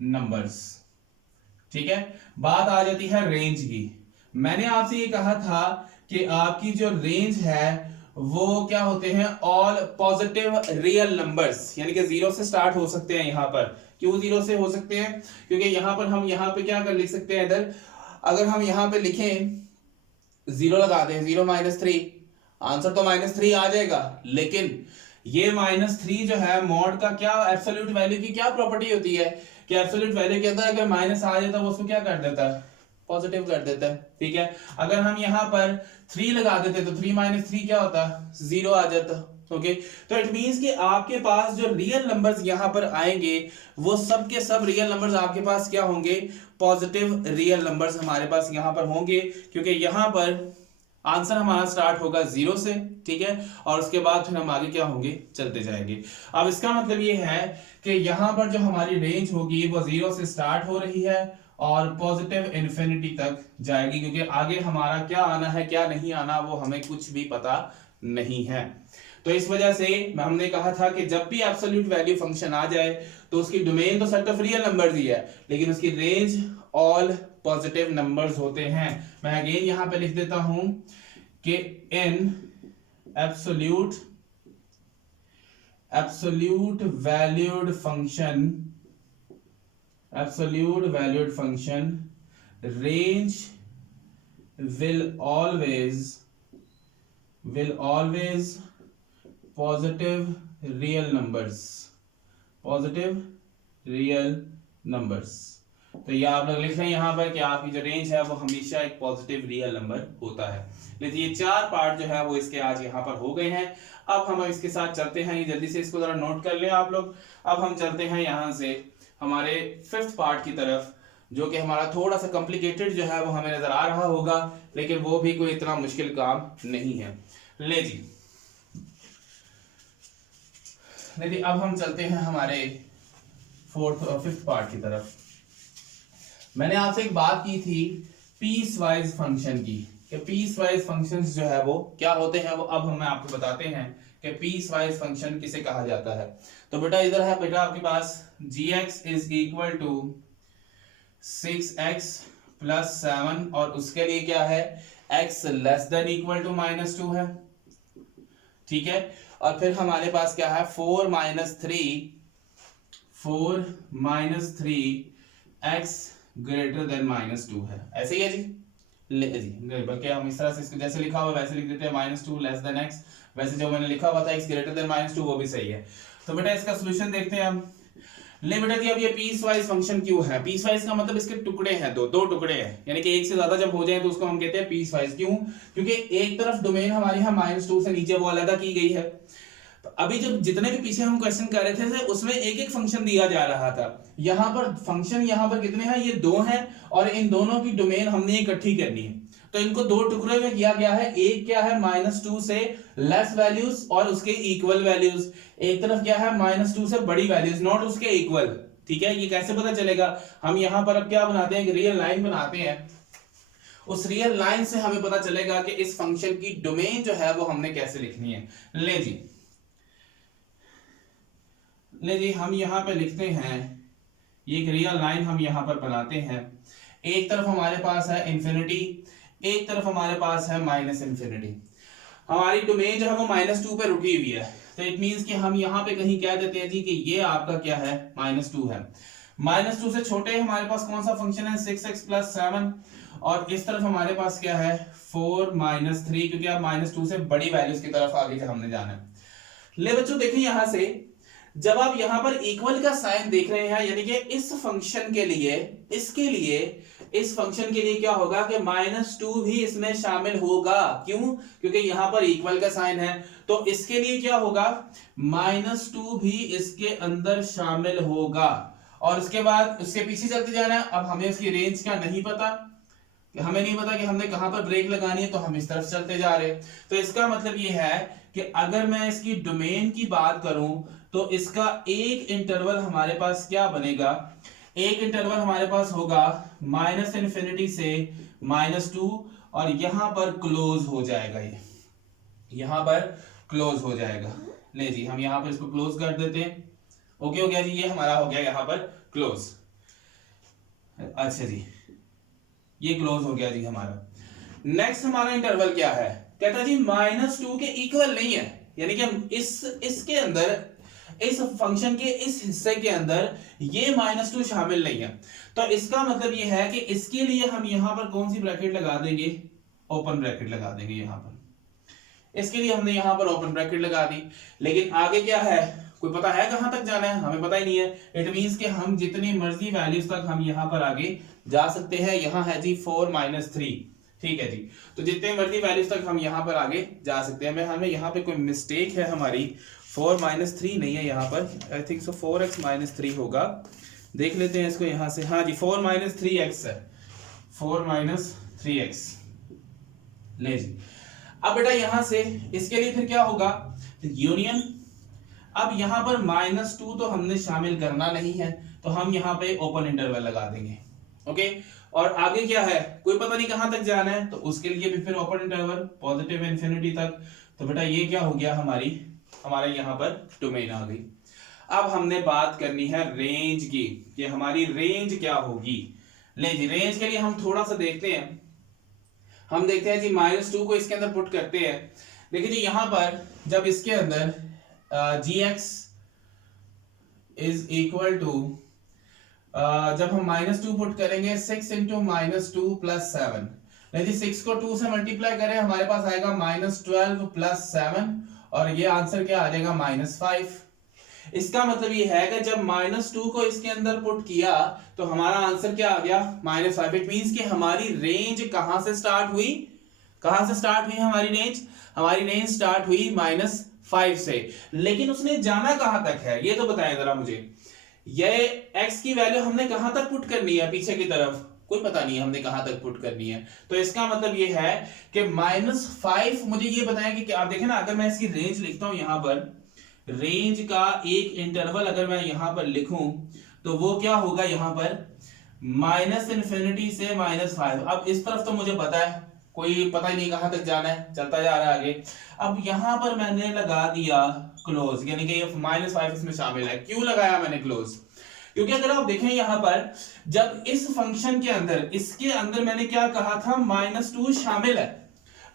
नंबर्स, ठीक है। बात आ जाती है रेंज की। मैंने आपसे ये कहा था कि आपकी जो रेंज है वो क्या होते हैं, ऑल पॉजिटिव रियल नंबर्स, यानी कि 0 से स्टार्ट हो सकते हैं। यहां पर क्यों 0 से हो सकते हैं, क्योंकि यहां पर हम यहां पे क्या कर लिख सकते हैं, इधर अगर हम यहां पे लिखें 0 लगा दें, 0 - 3, आंसर तो -3 आ जाएगा। लेकिन ये -3 जो है मॉड का क्या एब्सोल्यूट वैल्यू की क्या प्रॉपर्टी होती है कि एब्सोल्यूट वैल्यू के अंदर अगर माइनस आ जाता है वो उसको क्या कर देता है, पॉजिटिव कर देता है, ठीक है। अगर हम यहाँ पर 3 लगा देते तो 3 - 3 क्या होता, 0 आ जाता, ओके। तो इट मींस कि आपके पास जो रियल नंबर्स यहाँ पर आएंगे वो सब के सब रियल नंबर्स आपके पास क्या होंगे, पॉजिटिव रियल नंबर्स हमारे पास यहाँ पर होंगे, क्योंकि यहाँ पर आंसर हमारा स्टार्ट होगा 0 से, ठीक है, और उसके बाद फिर हम आगे क्या होंगे, चलते जाएंगे। अब इसका मतलब ये है कि यहाँ पर जो हमारी रेंज होगी वो 0 से स्टार्ट हो रही है और पॉजिटिव इन्फिनिटी तक जाएगी, क्योंकि आगे हमारा क्या आना है क्या नहीं आना वो हमें कुछ भी पता नहीं है। तो इस वजह से हमने कहा था कि जब भी एब्सोल्यूट वैल्यू फंक्शन आ जाए तो उसकी डोमेन तो सेट ऑफ रियल नंबर्स ही है, लेकिन उसकी रेंज ऑल पॉजिटिव नंबर्स होते हैं। मैं अगेन यहां पे लिख देता हूं कि in absolute valued function range will always positive real numbers। तो ये आप लोग लिख रहे हैं यहाँ पर कि आपकी जो रेंज है वो हमेशा एक पॉजिटिव रियल नंबर होता है। लेकिन ये चार पार्ट जो है वो इसके आज यहाँ पर हो गए हैं। अब हम इसके साथ चलते हैं, ये जल्दी से इसको जरा नोट कर लें आप लोग। अब हम चलते हैं यहाँ से हमारे फिफ्थ पार्ट की तरफ, जो कि हमारा थोड़ा सा कॉम्प्लिकेटेड जो है वो हमें नजर आ रहा होगा, लेकिन वो भी कोई इतना मुश्किल काम नहीं है। ले जी अब हम चलते हैं हमारे फिफ्थ पार्ट की तरफ। मैंने आपसे एक बात की थी पीस वाइज फंक्शन की, कि पीस वाइज फंक्शंस जो है वो क्या होते हैं, वो अब हम आपको बताते हैं कि पीस वाइज फंक्शन किसे कहा जाता है। तो बेटा इधर है बेटा आपके पास gx is equal to 6x plus 7 और उसके लिए क्या है x less than equal to -2 है, ठीक है। और फिर हमारे पास क्या है 4 - 3 x ग्रेटर देन -2 है, ऐसे ही है जी। ले जी बल्कि हम इस तरह से इसको जैसे लिखा हुआ वैसे लिख देते हैं -2 लेस देन x, वैसे जो मैंने लिखा हुआ था x ग्रेटर देन -2 वो भी सही है। तो बेटा इसका सॉल्यूशन देखते हैं हम। ले बेटा जी अब ये पीस वाइज फंक्शन क्यों है? पीस वाइज का मतलब इसके टुकड़े हैं, दो टुकड़े हैं, यानी कि एक से ज्यादा जब हो जाए तो उसको हम कहते हैं पीस वाइज। क्यों? क्योंकि एक तरफ डोमेन हमारे यहाँ -2 से नीचे वो अलग की गई है। अभी जब जितने भी पीछे हम क्वेश्चन कर रहे थे उसमें एक एक फंक्शन दिया जा रहा था। यहाँ पर फंक्शन यहाँ पर कितने हैं? ये 2 हैं और इन दोनों की डोमेन हमने इकट्ठी करनी है, तो इनको दो टुकड़े में किया गया है। एक क्या है -2 से लेस वैल्यूज और उसके इक्वल वैल्यूज, एक तरफ क्या है -2 से बड़ी वैल्यूज नॉट उसके इक्वल, ठीक है। ये कैसे पता चलेगा? हम यहाँ पर अब क्या बनाते हैं, एक रियल लाइन बनाते हैं। उस रियल लाइन से हमें पता चलेगा कि इस फंक्शन की डोमेन जो है वो हमने कैसे लिखनी है। ले जी हम यहाँ पे लिखते हैं, ये एक रियल लाइन हम यहाँ पर बनाते हैं। एक तरफ हमारे पास है इंफिनिटी, एक तरफ हमारे पास है -इंफिनिटी। हमारी डोमेन जो है वो -2 पे रुकी हुई है, तो इट मींस कि हम यहाँ पे कहीं कह देते हैं जी कि ये आपका क्या है -2 है। -2 से छोटे हमारे पास कौन सा फंक्शन है 6x प्लस 7, और इस तरफ हमारे पास क्या है 4 - 3, क्योंकि आप -2 से बड़ी वैल्यूज की तरफ आगे हमने जाना है। ले बच्चों देखिए यहाँ से जब आप यहां पर इक्वल का साइन देख रहे हैं, यानी कि इस फंक्शन के लिए इस फंक्शन के लिए क्या होगा कि -2 भी इसमें शामिल होगा। क्यों? क्योंकि यहां पर इक्वल का साइन है, तो इसके लिए क्या होगा -2 भी इसके अंदर शामिल होगा। और उसके बाद उसके पीछे चलते जाना है। अब हमें उसकी रेंज का नहीं पता, हमें नहीं पता कि हमने कहां पर ब्रेक लगानी है, तो हम इस तरफ चलते जा रहे हैं। तो इसका मतलब ये है कि अगर मैं इसकी डोमेन की बात करूं तो इसका एक इंटरवल हमारे पास क्या बनेगा, एक इंटरवल हमारे पास होगा -इंफिनिटी से -2 और यहां पर क्लोज हो जाएगा, ये यहां पर क्लोज हो जाएगा। ले जी हम यहां पर इसको क्लोज कर देते हैं। ओके हो गया जी, ये हमारा हो गया यहां पर क्लोज। अच्छा जी ये क्लोज हो गया जी हमारा। नेक्स्ट हमारा इंटरवल क्या है? कहता जी -2 के इक्वल नहीं है, यानी कि इसके अंदर इस फंक्शन के इस हिस्से के अंदर ये -2 शामिल नहीं है। तो इसका मतलब ये है कि इसके लिए हम यहां पर कौन सी ब्रैकेट लगा देंगे, ओपन ब्रैकेट लगा देंगे। यहां पर इसके लिए हमने यहां पर ओपन ब्रैकेट लगा दी, लेकिन आगे क्या है कोई पता है कहां तक जाना है? हमें पता ही नहीं है। इट मींस कि हम जितनी मर्जी वैल्यूज तक हम यहां पर आगे जा सकते हैं। यहां है जी 4 - 3, ठीक है जी। तो जितने मर्जी वैल्यूज तक हम यहां पर आगे जा सकते हैं। हमें यहां पे कोई मिस्टेक है हमारी, 4 - 3 नहीं है यहाँ पर, आई थिंक सो 4x - 3 होगा। देख लेते हैं इसको यहाँ से। हाँ जी 4 - 3x है, 4 - 3x। ले जी अब बेटा यहां से इसके लिए फिर क्या होगा यूनियन। अब यहां पर -2 तो हमने शामिल करना नहीं है, तो हम यहाँ पे ओपन इंटरवल लगा देंगे। ओके, और आगे क्या है कोई पता नहीं कहां तक जाना है, तो उसके लिए भी फिर ओपन इंटरवल पॉजिटिव इन्फिनिटी तक। तो बेटा ये क्या हो गया, हमारे यहां पर डोमेन आ गई। अब हमने बात करनी है रेंज की, कि हमारी रेंज क्या होगी। ले जी, रेंज के लिए हम थोड़ा सा देखते हैं। हम देखते हैं जी -2 को इसके अंदर पुट करते हैं। देखिए जी यहां पर जब इसके अंदर gx इज इक्वल टू, जब हम -2 पुट करेंगे 6 इंटू -2 प्लस 7, नहीं 6 को 2 से मल्टीप्लाई करें हमारे पास आएगा -12 प्लस 7, और ये आंसर क्या आ जाएगा -5। इसका मतलब ये है कि जब -2 को इसके अंदर पुट किया तो हमारा आंसर क्या आ गया -5। इट मींस कि हमारी रेंज कहां से स्टार्ट हुई, कहां से स्टार्ट हुई हमारी रेंज स्टार्ट हुई -5 से। लेकिन उसने जाना कहां तक है ये तो बताएं जरा मुझे। ये x की वैल्यू हमने कहां तक पुट करनी है, पीछे की तरफ कोई पता नहीं है हमने कहां तक पुट करनी है। तो इसका मतलब ये है कि -5, मुझे ये बताएं कि आप देखें ना, अगर मैं इसकी रेंज लिखता हूं यहां पर, रेंज का एक इंटरवल अगर मैं यहां पर लिखूं तो वो क्या होगा, यहां पर -∞ से -5। अब इस तरफ तो मुझे पता है, कोई पता ही नहीं कहां तक जाना है, चलता जा रहा है आगे। अब यहां पर मैंने लगा दिया क्लोज, यानी कि ये -5 इसमें शामिल है। क्यों लगाया मैंने क्लोज, क्योंकि अगर आप देखें यहां पर जब इस फंक्शन के अंदर, इसके अंदर मैंने क्या कहा था, -2 शामिल है।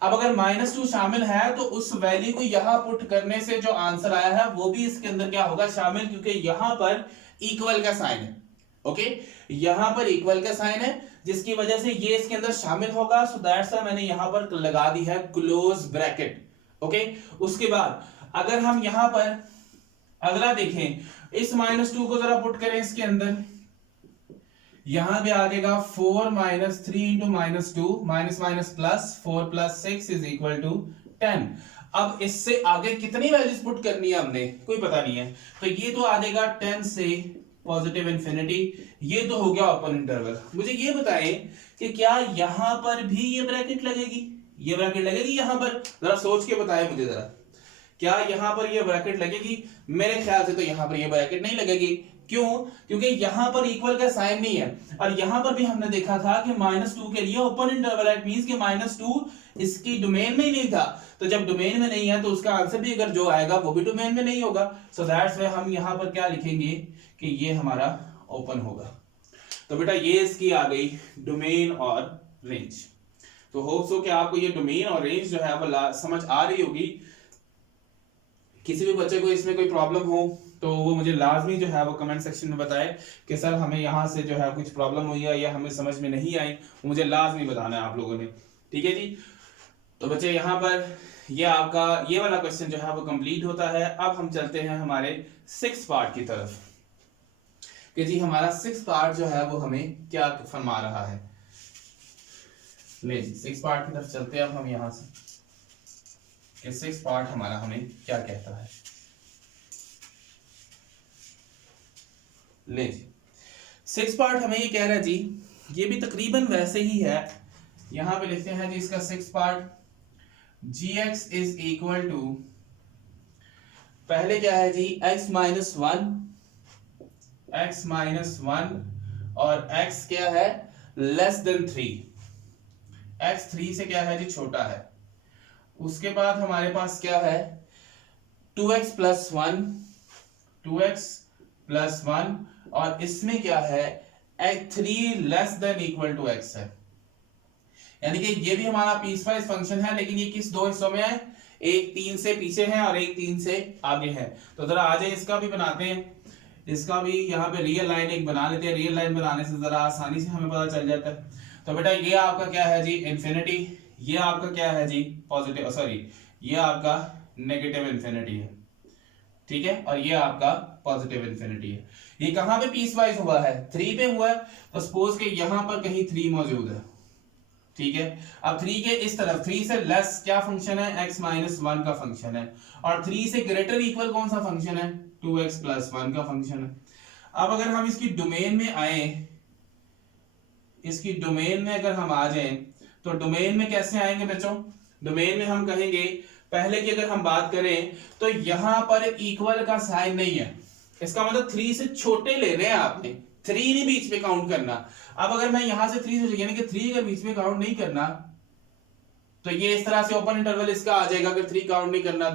अब अगर -2 शामिल है तो उस वैल्यू को यहां पुट करने से जो आंसर आया है वो भी इसके अंदर क्या होगा, शामिल, क्योंकि यहां पर इक्वल का साइन है। ओके, यहां पर इक्वल का साइन है जिसकी वजह से ये इसके अंदर शामिल होगा। सो दैट्स व्हाई मैंने यहां पर लगा दी है क्लोज ब्रैकेट। ओके, उसके बाद अगर हम यहां पर अगला देखें, इस -2 को जरा पुट करें इसके अंदर, यहां भी आ जाएगा 4 - 3 into -2 minus plus 4 plus 6 is equal to 10। अब इससे आगे कितनी वैल्यूज पुट करनी है हमने कोई पता नहीं है, तो ये तो आ जाएगा 10 से पॉजिटिव इन्फिनिटी, ये तो हो गया ओपन इंटरवल। मुझे ये बताएं कि क्या यहां पर भी ये ब्रैकेट लगेगी, ये ब्रैकेट लगेगी यहां पर, जरा सोच के बताएं मुझे जरा, क्या यहां पर ये ब्रैकेट लगेगी? मेरे ख्याल से तो यहां पर ये ब्रैकेट नहीं लगेगी। क्यों? क्योंकि यहां पर इक्वल का साइन नहीं है, और यहां पर भी हमने देखा था कि -2 के लिए ओपन इंटरवल, इट मींस कि -2 इसकी डोमेन में ही नहीं था। तो जब डोमेन में नहीं है तो उसका आंसर भी अगर जो आएगा वो भी डोमेन में नहीं होगा। सो दैट्स व्हाई हम यहां पर क्या लिखेंगे कि ये हमारा ओपन होगा। तो बेटा ये इसकी आ गई डोमेन और रेंज। तो होप सो कि आपको ये डोमेन और रेंज जो है वो समझ आ रही होगी। किसी भी बच्चे को इसमें कोई प्रॉब्लम हो तो वो मुझे लाजमी जो है वो कमेंट सेक्शन में बताए कि सर हमें यहाँ से जो है कुछ प्रॉब्लम हुई है या हमें समझ में नहीं आई, मुझे लाजमी बताना है आप लोगों ने। ठीक है जी, तो बच्चे यहाँ पर ये आपका ये वाला क्वेश्चन जो है वो कंप्लीट होता है। अब हम चलते हैं हमारे 6th पार्ट की तरफ कि जी हमारा 6th पार्ट जो है वो हमें क्या फरमा रहा है। ले जी 6th पार्ट की तरफ चलते हैं अब हम यहाँ से कि 6th पार्ट हमारा हमें क्या कहता है। ले जी 6th पार्ट हमें ये कह रहा है जी, ये भी तकरीबन वैसे ही है। यहां पे लिखते हैं जी इसका 6th part, gx is equal to, पहले क्या है जी x माइनस वन और x क्या है लेस देन 3, x 3 से क्या है जी छोटा है। उसके बाद हमारे पास क्या है 2x प्लस 1, 2x प्लस 1, और इसमें क्या है x3 less than equal to x है। यानी कि ये भी हमारा पीसवाइज फंक्शन है, लेकिन ये किस दो हिस्सों में है, एक 3 से पीछे है और एक 3 से आगे है। तो जरा आ जाए इसका भी बनाते हैं, इसका भी यहाँ पे रियल लाइन एक बना लेते हैं। रियल लाइन बनाने से जरा आसानी से हमें पता चल जाता है। तो बेटा ये आपका क्या है जी इन्फिनिटी, ये आपका क्या है जी पॉजिटिव, सॉरी ये आपका नेगेटिव इन्फिनिटी है। ठीक है, और ये आपका पॉजिटिव इन्फिनिटी है। ये कहां पे पीसवाइज हुआ है 3 पे हुआ है, तो सपोज के यहां पर कहीं 3 मौजूद है। ठीक है, अब 3 के इस तरफ 3 से लेस क्या फंक्शन है x माइनस 1 का फंक्शन है, और 3 से ग्रेटर इक्वल कौन सा फंक्शन है 2x प्लस 1 का फंक्शन है। अब अगर हम इसकी डोमेन में आए, इसकी डोमेन में अगर हम आ जाएं तो डोमेन में कैसे आएंगे बच्चों, डोमेन में हम कहेंगे पहले की अगर हम बात करें तो यहां पर इक्वल का साइन नहीं है। इसका मतलब 3 से छोटे ले रहे हैं आपने, 3 नहीं बीच में काउंट करना। अब अगर मैं यहां से 3 से यानी कि 3 अगर बीच में काउंट नहीं करना तो ये इस तरह से ओपन इंटरवल इसका आ जाएगा, अगर 3 काउंट नहीं करना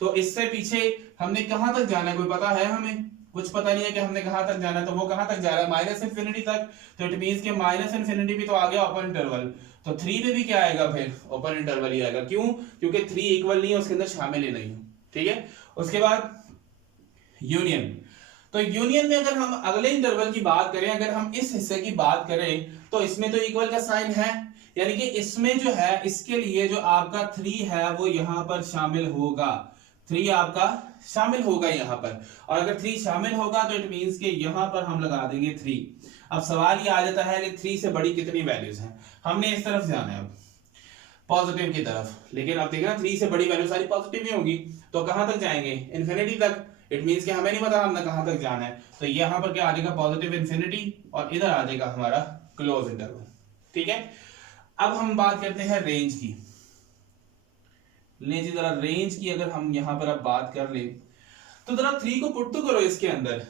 तो इससे पीछे हमने कहां तक जाना है कोई पता है? हमें कुछ पता नहीं है कि हमने कहां तक जाना है। तो वो कहां तक जा रहा है? माइनस इन्फिनिटी तक। तो इट मींस कि माइनस इन्फिनिटी भी तो आ गया ओपन इंटरवल, तो 3 पे भी क्या आएगा फिर? ओपन इंटरवल ही आएगा। क्यों? क्योंकि 3 इक्वल नहीं है, उसके अंदर शामिल ही नहीं है। ठीक है, उसके बाद यूनियन। तो यूनियन में अगर हम अगले इंटरवल की बात करें, अगर हम इस हिस्से की बात करें तो इसमें तो इक्वल का साइन है, यानी कि इसमें जो है इसके लिए जो आपका 3 है वो यहां पर शामिल होगा। 3 आपका शामिल होगा यहां पर, और अगर 3 शामिल होगा तो इट मींस कि यहां पर हम लगा देंगे 3। अब सवाल ये आ जाता है कि 3 से बड़ी कितनी वैल्यूज हैं? हमने इस तरफ जाना है अब पॉजिटिव की तरफ, लेकिन अब देखना 3 से बड़ी वैल्यू सारी पॉजिटिव ही होंगी, तो कहां तक जाएंगे? इन्फिनिटी तक। इट मींस कि हमें नहीं पता हमने कहां तक जाना है, तो यहां पर क्या आ जाएगा? पॉजिटिव इन्फिनिटी, और इधर आ जाएगा हमारा क्लोज इंटरवल। ठीक है, अब हम बात करते हैं रेंज की। लें जी जरा रेंज की अगर हम यहां पर अब बात कर लें तो जरा 3 को पुट तो करो इसके अंदर।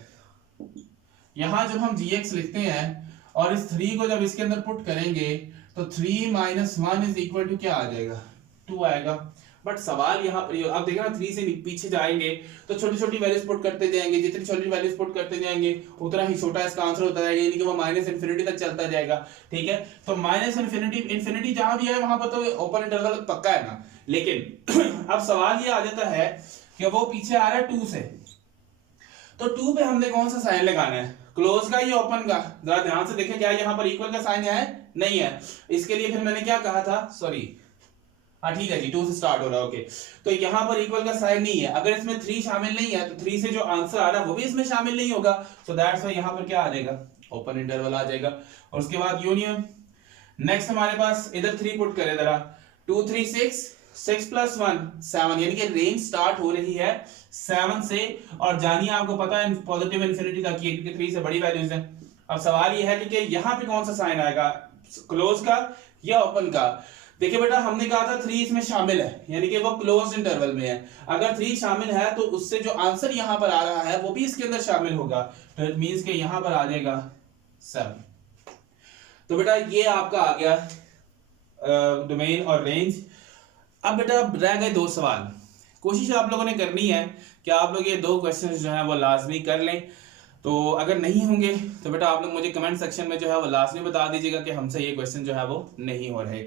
यहां जब हम gx लिखते हैं और इस 3 को जब इसके अंदर पुट करेंगे तो 3 माइनस 1 इज इक्वल टू क्या आ जाएगा? 2 आएगा। बट सवाल यहाँ पर आप देखना 3 से पीछे जाएंगे तो छोटी छोटी वैल्यूज पुट करते जाएंगे, जितनी छोटी वैल्यूज पुट करते जाएंगे उतना ही छोटा इसका आंसर होता जाएगा, यानी कि वो माइनस इन्फिनिटी तक चलता जाएगा। ठीक है, तो माइनस इन्फिनिटी जहां भी है वहां पर तो ओपन इंटरवल पक्का है ना। लेकिन अब सवाल ये आ जाता है कि वो पीछे आ रहा है 2 से, तो 2 पे हमने कौन सा साइन लगाना है? क्लोज का या ओपन का? जरा ध्यान से देखें, क्या यहाँ पर इक्वल का साइन है? नहीं है। इसके लिए फिर मैंने क्या कहा था? सॉरी, हाँ ठीक है जी, 2 से स्टार्ट हो रहा है। ओके, तो यहाँ पर इक्वल का साइन नहीं है। अगर इसमें 3 शामिल नहीं है तो 3 से जो आंसर आ रहा है वो भी इसमें शामिल नहीं होगा। सो दैट्स व्हाई यहाँ पर क्या आ जाएगा? ओपन इंटरवल आ जाएगा। और उसके बाद यूनियन। नेक्स्ट हमारे पास इधर 3 पुट करें जरा, 2 3 6, 6 प्लस 1 7, यानी कि रेंज स्टार्ट हो रही है 7 से और जानिए आपको पता है पॉजिटिव इन्फिनिटी तक की, क्योंकि 3 से बड़ी वैल्यूज हैं। अब सवाल ये है कि यहाँ पे कौन सा साइन आएगा? क्लोज का या ओपन का? देखिए बेटा, हमने कहा था 3 इसमें शामिल है, यानी कि वो क्लोज इंटरवल में है। अगर 3 शामिल है तो उससे जो आंसर यहाँ पर आ रहा है वो भी इसके अंदर शामिल होगा, तो इट मींस कि यहाँ पर आ जाएगा 7। तो बेटा ये आपका आ गया डोमेन और रेंज। अब बेटा रह गए 2 सवाल। कोशिश आप लोगों ने करनी है कि आप लोग ये 2 क्वेश्चन जो है वो लाजमी कर लें। तो अगर नहीं होंगे तो बेटा आप लोग मुझे कमेंट सेक्शन में जो है वो लाजमी बता दीजिएगा कि हमसे ये क्वेश्चन जो है वो नहीं हो रहे।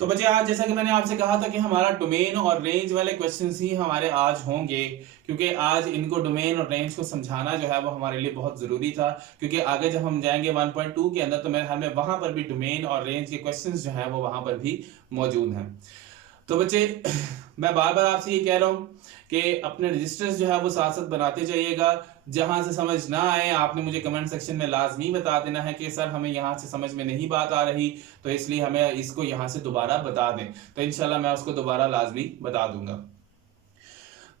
तो बच्चे आज जैसा कि मैंने आपसे कहा था कि हमारा डोमेन और रेंज वाले क्वेश्चंस ही हमारे आज होंगे, क्योंकि आज इनको डोमेन और रेंज को समझाना जो है वो हमारे लिए बहुत ज़रूरी था, क्योंकि आगे जब हम जाएंगे 1.2 के अंदर तो मेरे ख्याल में वहाँ पर भी डोमेन और रेंज के क्वेश्चंस जो हैं वो वहाँ पर भी मौजूद हैं। तो बच्चे मैं बार बार आपसे ये कह रहा हूँ कि अपने रजिस्टर्स जो है वो साथ साथ बनाते जाइएगा। जहां से समझ ना आए आपने मुझे कमेंट सेक्शन में लाजमी बता देना है कि सर हमें यहाँ से समझ में नहीं बात आ रही, तो इसलिए हमें इसको यहाँ से दोबारा बता दें, तो इंशाल्लाह मैं उसको दोबारा लाजमी बता दूंगा।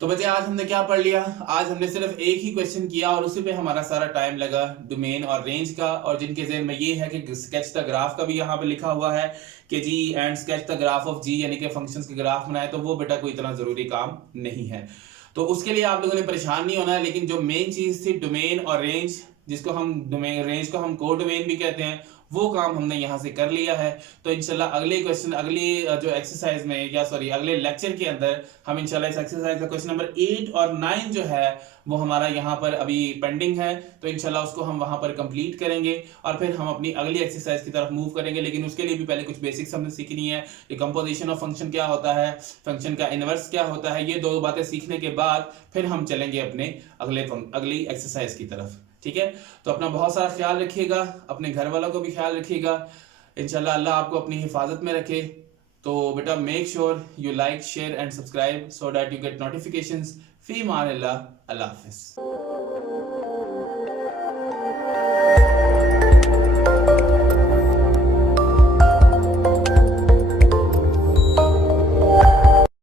तो बच्चे आज हमने क्या पढ़ लिया? आज हमने सिर्फ एक ही क्वेश्चन किया और उसी पे हमारा सारा टाइम लगा डोमेन और रेंज का। और जिनके ज़हन में ये है कि स्केच द ग्राफ का भी यहाँ पे लिखा हुआ है कि g and sketch the graph of g, यानी कि फंक्शंस के ग्राफ बनाए, तो वो बेटा कोई इतना ज़रूरी काम नहीं है। तो उसके लिए आप लोगों ने परेशान नहीं होना है। लेकिन जो मेन चीज़ थी डोमेन और रेंज, जिसको हम डोमेन रेंज को हम को डोमेन भी कहते हैं, वो काम हमने यहाँ से कर लिया है। तो इंशाल्लाह अगले क्वेश्चन अगली जो एक्सरसाइज में या सॉरी अगले लेक्चर के अंदर हम इंशाल्लाह इस एक्सरसाइज का क्वेश्चन नंबर 8 और 9 जो है वो हमारा यहाँ पर अभी पेंडिंग है, तो इंशाल्लाह उसको हम वहाँ पर कंप्लीट करेंगे और फिर हम अपनी अगली एक्सरसाइज की तरफ मूव करेंगे। लेकिन उसके लिए भी पहले कुछ बेसिक्स हमने सीखनी है कि कंपोजिशन ऑफ फंक्शन क्या होता है, फंक्शन का इनवर्स क्या होता है। ये 2 बातें सीखने के बाद फिर हम चलेंगे अपने अगली एक्सरसाइज की तरफ। ठीक है, तो अपना बहुत सारा ख्याल रखिएगा, अपने घर वालों को भी ख्याल रखिएगा। इंशाल्लाह अल्लाह आपको अपनी हिफाजत में रखे। तो बेटा make sure you like share and subscribe so that you get notifications. फी मान अल्लाह, अल्लाह हाफिज़।